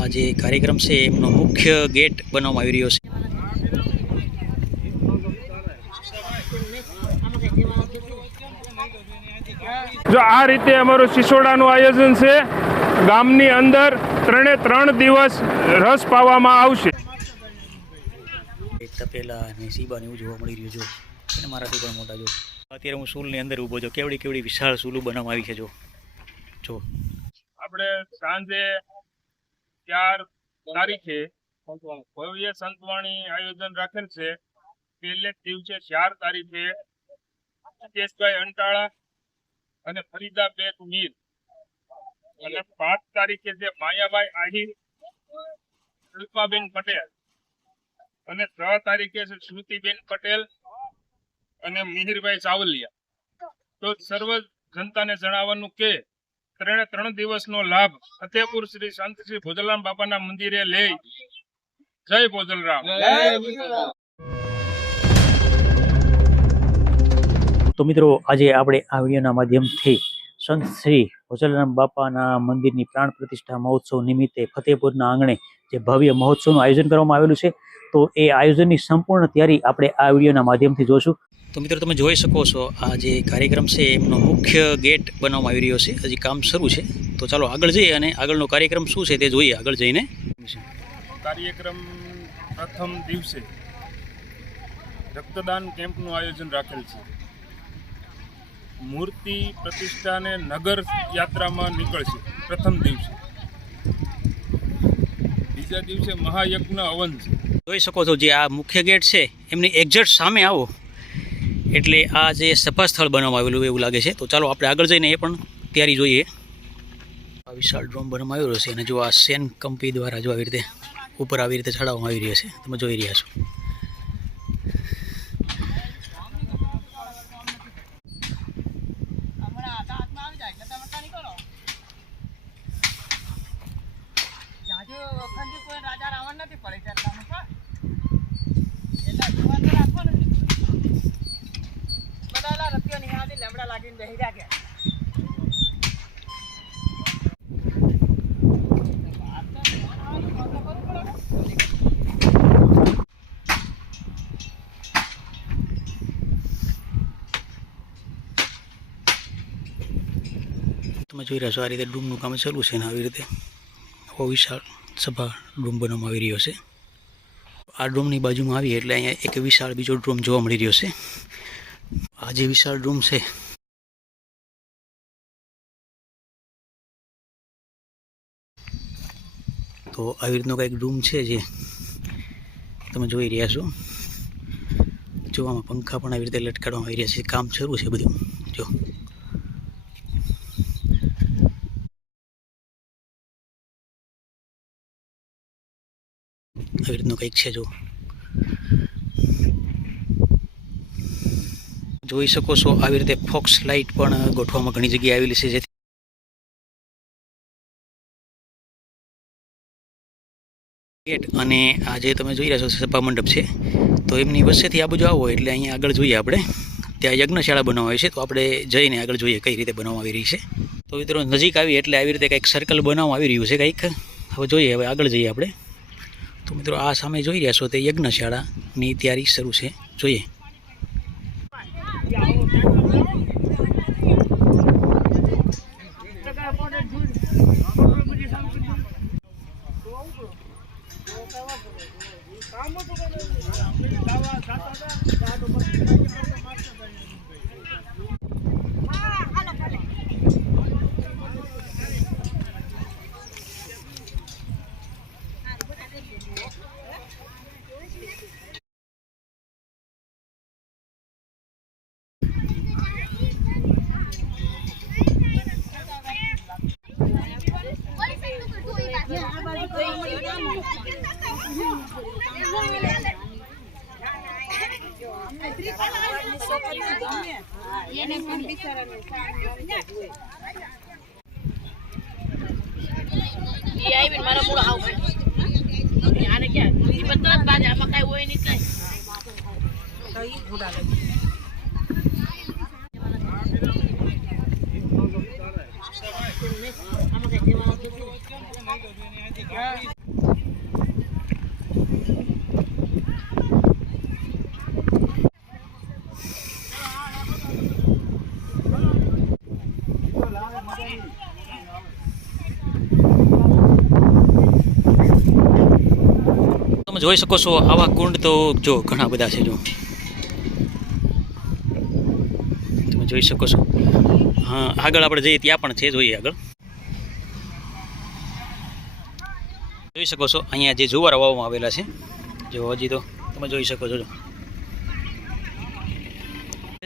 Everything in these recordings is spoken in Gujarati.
આ જે કાર્યક્રમ છે એમનો મુખ્ય ગેટ બનાવવામાં આવી રહ્યો છે. જો આ રીતે અમારું સિસોડાનું આયોજન છે ગામની અંદર ત્રણે ત્રણ દિવસ રસ પાવામાં આવશે. એક તપેલા અને સીબાને એવું જોવા મળી રહ્યું જો અને મારાથી પણ મોટા જો. અત્યારે હું સૂલની અંદર ઊભો છું. કેવડી કેવડી વિશાળ સૂલું બનાવવામાં આવી છે જો. જો. આપણે સાંજે ચાર તારીખે ભવ્ય સંતવાણી આયોજન રાખેલ છે. પહેલે દિવસે ચાર તારીખે મુકેશભાઈ અંટાળા અને ફરીદાબેન મીર. અને પાંચ તારીખે જે માયાભાઈ આહિર શિલ્પાબેન પટેલ. અને છ તારીખે છે શ્રુતિબેન પટેલ અને મિહિરભાઈ સાવલિયા. તો સર્વ જનતાને જણાવવાનું કે ત્રણે ત્રણ દિવસનો લાભ ફતેપુર શ્રી સંત શ્રી ભોજલામ બાપાના મંદિરે લઈ જય ભોજલરામ તો મિત્રો આજે આપણે આ વિડીયોના માધ્યમથી સંત શ્રી ભોજલરામ બાપાના મંદિરની પ્રાણ પ્રતિષ્ઠા મહોત્સવ નિમિત્તે ફતેપુરના આંગણે જે ભવ્ય મહોત્સવનું આયોજન કરવામાં આવેલું છે તો એ આયોજનની સંપૂર્ણ તૈયારી આપણે આ વિડીયોના માધ્યમથી જોશું. તો મિત્રો તમે જોઈ શકો છો આ જે કાર્યક્રમ છે એમનો મુખ્ય ગેટ બનાવવામાં આવી રહ્યો છે. હજી કામ શરૂ છે. તો ચાલો આગળ જઈએ અને આગળનો કાર્યક્રમ શું છે તે જોઈએ. આગળ જઈને કાર્યક્રમ પ્રથમ દિવસે રક્તદાન કેમ્પનું આયોજન રાખેલ છે. મૂર્તિ પ્રતિષ્ઠાને નગર યાત્રામાં નીકળશે પ્રથમ દિવસે. બીજા દિવસે મહાયજ્ઞ અવન છે. જોઈ શકો છો જે આ મુખ્ય ગેટ છે, એમની એક્ઝેક્ટ સામે આવો. એટલે આ જે સભા સ્થળ બનાવવામાં આવેલું એવું લાગે છે. તો ચાલો આપણે આગળ જઈને એ પણ તૈયારી જોઈએ. આ વિશાળ ડ્રોમ બનાવવામાં આવ્યો છે અને જો આ સેન કંપની દ્વારા જો આવી રીતે ઉપર આવી રીતે ચડાવવામાં આવી રહ્યા છે, તમે જોઈ રહ્યા છો રાજા રાવણ નથી પડી જતા એટલે જુવાન તો રાખવાનું જ નહીં. બધા ઓલા રતિયો નિહાળથી લેમડા લાગીને બેસી રહ્યા કે તમે જોઈ રહ્યા છો, આ રીતે ડૂમનું કામ ચાલુ છે અને આવી રીતે આવો વિશાળ સભા ડૂમ બનાવવામાં આવી રહ્યો છે. આ ડ્રોમની બાજુમાં આવીએ એટલે અહીંયા એક વિશાળ બીજો ડ્રોમ જોવા મળી રહ્યો છે. આ જે વિશાળ ડ્રોમ છે, તો આવી રીતનો કંઈક ડૂમ છે જે તમે જોઈ રહ્યા છો. જોવામાં પંખા પણ આવી રીતે લટકાડવામાં આવી રહ્યા છે. કામ શરૂ છે બધું. જો. આવી રીતનું કંઈક છે જો જોઈ શકો છો આવી રીતે ફોક્સ લાઇટ પણ ગોઠવામાં ઘણી જગ્યાએ આવેલી છે, જેથી ગેટ અને આ જે તમે જોઈ રહ્યા છો સભા મંડપ છે, તો એમની વચ્ચેથી આ બાજુ આવો એટલે અહીંયા આગળ જોઈએ આપણે. ત્યાં યજ્ઞશાળા બનાવવા છે, તો આપણે જઈને આગળ જોઈએ કઈ રીતે બનાવવામાં આવી રહી છે. તો મિત્રો નજીક આવી એટલે આવી રીતે કંઈક સર્કલ બનાવવામાં આવી રહ્યું છે, કંઈક. હવે જોઈએ, હવે આગળ જઈએ આપણે. તો મિત્રો આ સામે જોઈ રહ્યા છો તે યજ્ઞશાળાની તૈયારી શરૂ છે. જોઈએ. એ આવીને મારા મૂળ હાવ આને ક્યાં જ બાજુ આમાં કાંઈ હોય નહીં કાંઈ ઘોડા લઈ આમાં જોઈ શકો છો આવા કુંડ તો જો ઘણા બધા છે જો. તમે જોઈ શકો છો. હા, આગળ આપણે જઈએ, ત્યાં પણ છે, જોઈએ આગળ. જોઈ શકો છો, અહીંયા જે જુવાર વાવવામાં આવેલા છે. જો, હજી તો તમે જોઈ શકો છો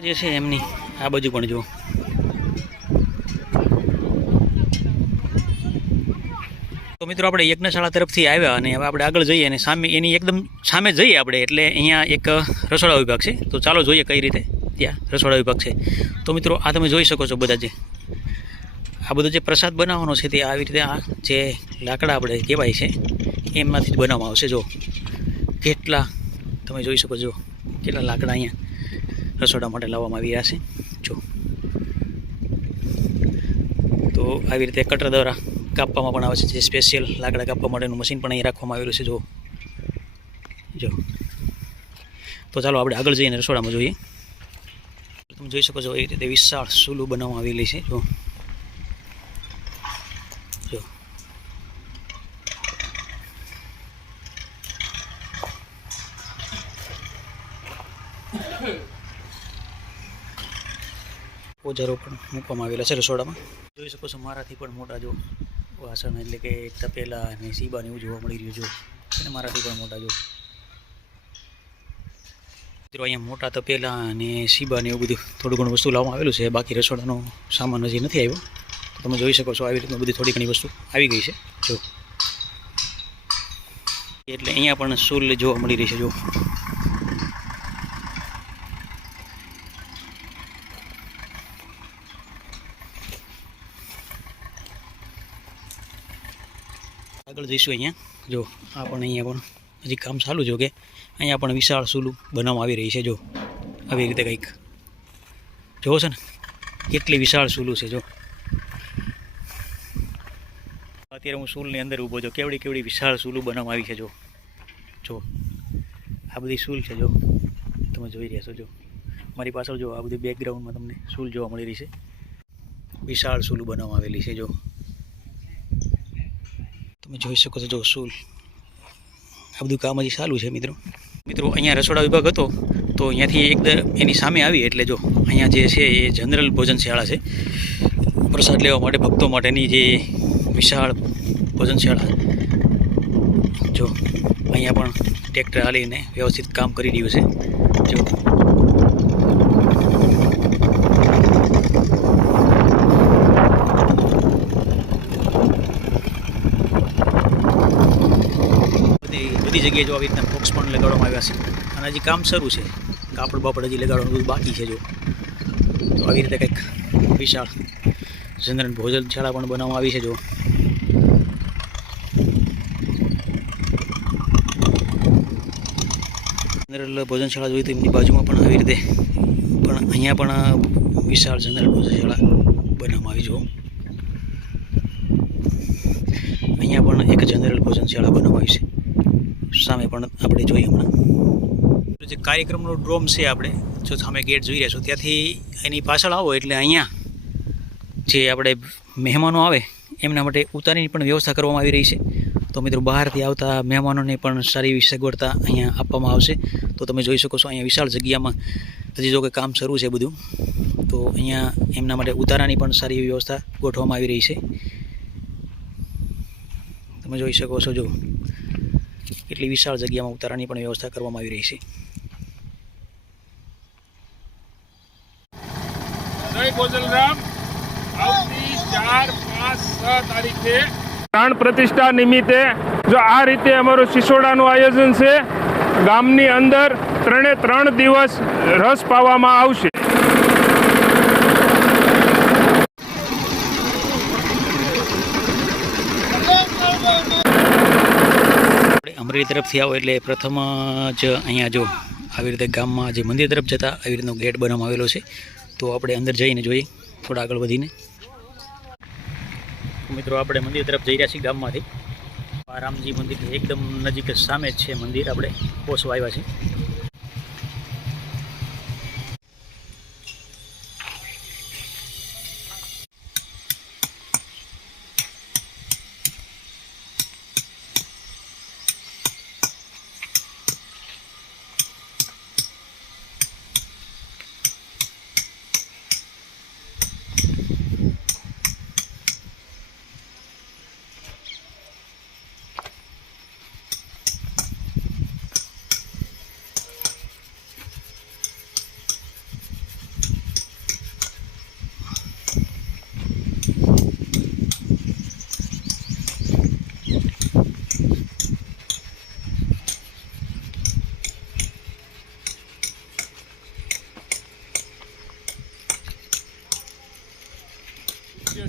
જે છે એમની, આ બાજુ પણ જુઓ. તો મિત્રો આપણે યજ્ઞશાળા તરફથી આવ્યા અને હવે આપણે આગળ જઈએ અને સામે એની એકદમ સામે જઈએ આપણે, એટલે અહીંયા એક રસોડા વિભાગ છે. તો ચાલો જોઈએ કઈ રીતે ત્યાં રસોડા વિભાગ છે. તો મિત્રો, આ તમે જોઈ શકો છો બધા જે, આ બધો જે પ્રસાદ બનાવવાનો છે તે આવી રીતે આ જે લાકડા આપણે કહેવાય છે, એમાંથી જ બનાવવામાં આવશે. જો, કેટલા, તમે જોઈ શકો છો, કેટલા લાકડા અહીંયા રસોડા માટે લાવવામાં આવી રહ્યા છે. જો, તો આવી રીતે કટર દ્વારા કાપવામાં પણ આવે છે, જે સ્પેશિયલ લાકડા કાપવા માટેનું મશીન પણ અહીં રાખવામાં આવેલું છે, જો. જો. તો ચાલો આપણે આગળ જઈને રસોડામાં જોઈએ. તમે જોઈ શકો છો, એ રીતે વિશાળ સુલું બનાવવામાં આવેલી છે, જો. જો. ઓજારો પણ મૂકવામાં આવેલા છે રસોડામાં. જોઈ શકો છો, મારાથી પણ મોટા, જો. વાસણ એટલે કે તપેલા અને સીબાને એવું જોવા મળી રહ્યું જો અને મારાથી પણ મોટા જો. અહીંયા મોટા તપેલા અને સીબાને એવું બધું થોડું ઘણું વસ્તુ લાવવામાં આવેલું છે. બાકી રસોડાનો સામાન હજી નથી આવ્યો. તો તમે જોઈ શકો છો, આવી રીતનું બધી થોડી ઘણી વસ્તુ આવી ગઈ છે. જો. એટલે અહીંયા પણ સૂલ જોવા મળી રહી છે, જો. આગળ જઈશું અહીંયા. જો, આ પણ અહીંયા પણ હજી કામ ચાલુ જો કે અહીંયા પણ વિશાળ સુલું બનાવવામાં આવી રહી છે, જો. આવી રીતે કંઈક. જોવો છો ને, કેટલી વિશાળ સુલું છે, જો. અત્યારે હું સૂલની અંદર ઊભો છું. કેવડી કેવડી વિશાળ સૂલું બનાવવામાં આવી છે, જો. જો. આ બધી સૂલ છે, જો. તમે જોઈ રહ્યા છો, જો. મારી પાછળ જો આ બધી બેકગ્રાઉન્ડમાં તમને સૂલ જોવા મળી રહી છે. વિશાળ સૂલું બનાવવામાં આવેલી છે, જો. તમે જોઈ શકો છો જો સૂલ આ બધું કામ હજી ચાલુ છે, મિત્રો. મિત્રો, અહીંયા રસોડા વિભાગ હતો, તો અહીંયાથી એકદમ એની સામે આવી, એટલે જો અહીંયા જે છે એ જનરલ ભોજનશાળા છે. પ્રસાદ લેવા માટે, ભક્તો માટેની જે વિશાળ ભોજનશાળા જો, અહીંયા પણ ટ્રેક્ટર હાલીને વ્યવસ્થિત કામ કરી રહ્યું છે. જો બધી જગ્યાએ જો આવી રીતના બોક્સ પણ લગાડવામાં આવ્યા છે. અને હજી કામ શરૂ છે. કાપડ બાપડ હજી લગાડવાનું બધું બાકી છે જો. તો આવી રીતે કંઈક વિશાળ જનરલ ભોજનશાળા પણ બનાવવામાં આવી છે જો. જનરલ ભોજનશાળા જોઈ તો એમની બાજુમાં પણ આવી રીતે પણ અહીંયા પણ વિશાળ જનરલ ભોજનશાળા બનાવવામાં આવી જો અહીંયા પણ એક જનરલ ભોજનશાળા બનાવવામાં આવી છે. સામે પણ આપણે જોઈએ હમણાં. જે કાર્યક્રમનો ડ્રોમ છે આપણે, જો સામે ગેટ જોઈ રહ્યા છો, ત્યાંથી એની પાછળ આવો એટલે અહીંયા જે આપણે મહેમાનો આવે, એમના માટે ઉતારીની પણ વ્યવસ્થા કરવામાં આવી રહી છે. તો મિત્રો, બહારથી આવતા મહેમાનોને પણ સારી એવી સગવડતા અહીંયા આપવામાં આવશે. તો તમે જોઈ શકો છો, અહીંયા વિશાળ જગ્યામાં હજી જો કે કામ શરૂ છે બધું. તો અહીંયા એમના માટે ઉતારાની પણ સારી એવી વ્યવસ્થા ગોઠવવામાં આવી રહી છે. તમે જોઈ શકો છો, જો કેટલી વિશાળ જગ્યામાં ઉતારાની પણ વ્યવસ્થા કરવામાં આવી રહી છે. પ્રાણ પ્રતિષ્ઠા નિમિત્તે જો આ રીતે અમારું સિસોડાનું આયોજન છે, ગામની અંદર ત્રણે ત્રણ દિવસ રસ પાવામાં આવશે. આપણે તરફથી આવો એટલે પ્રથમ જ અહીંયા જો આવી રીતે ગામમાં જે મંદિર તરફ જતા આવી રીતનો ગેટ બનાવવામાં આવેલો છે. તો આપણે અંદર જઈને જોઈએ, થોડા આગળ વધીને. મિત્રો, આપણે મંદિર તરફ જઈ રહ્યા છીએ ગામમાંથી. રામજી મંદિર એકદમ નજીક સામે જ છે મંદિર, આપણે પોસવા આવ્યા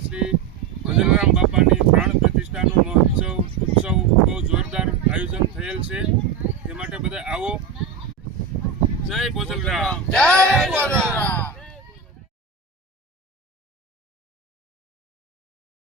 શ્રી ભજનરામ બાપાની પ્રાણ પ્રતિષ્ઠાનો મહોત્સવ, ઉત્સવ બહુ જોરદાર આયોજન થયેલ છે. એ માટે બધા આવો. જય ભોજલરામ જય ભોજલરામ